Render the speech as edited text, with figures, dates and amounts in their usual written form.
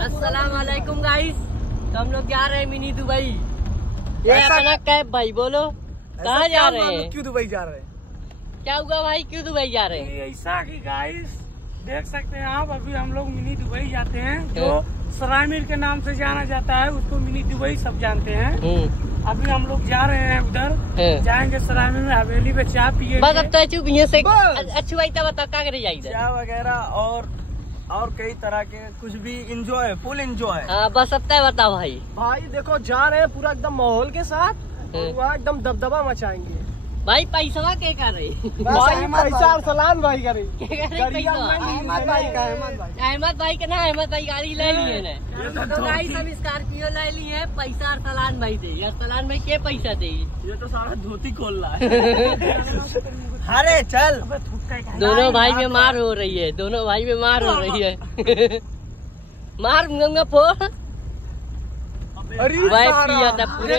अस्सलाम वालेकुम गाइस, तो हम लोग जा रहे हैं मिनी दुबई। ये अपना कैब भाई, बोलो कहाँ जा रहे हैं? क्यों दुबई जा रहे हैं? क्या हुआ भाई, क्यों दुबई जा रहे हैं? ऐसा कि गाइस देख सकते हैं आप, अभी हम लोग मिनी दुबई जाते हैं, जो सरायमीर के नाम से जाना जाता है, उसको मिनी दुबई सब जानते हैं। अभी हम लोग जा रहे हैं उधर, जाएंगे सरायमीर में, हवेली पे चाय पिए। बस अब तो चुप से अच्छी भाई तो बता क्या करे जाएगा, चाय वगैरह और कई तरह के कुछ भी इंजॉय, फुल इंजॉय। हाँ बस अब तय बताओ भाई। भाई देखो जा रहे हैं पूरा एकदम माहौल के साथ, वहाँ एकदम दबदबा मचाएंगे। भाई पैसा के कर रहे भाई पैसा अरसलान भाई करे। अहमद भाई के ना, अहमद भाई गाड़ी ले लिए ना, तो गाइस सब स्कॉर्पियो ले लिए है। पैसा अरसलान भाई दे, अरसलान भाई के पैसा दे? ये तो सारा धोती खोल रहा है। अरे चल, दोनों भाई बीमार हो रही है, दोनों भाई बीमार हो रही है। मार दूंगा फोन। अरे भाई पूरे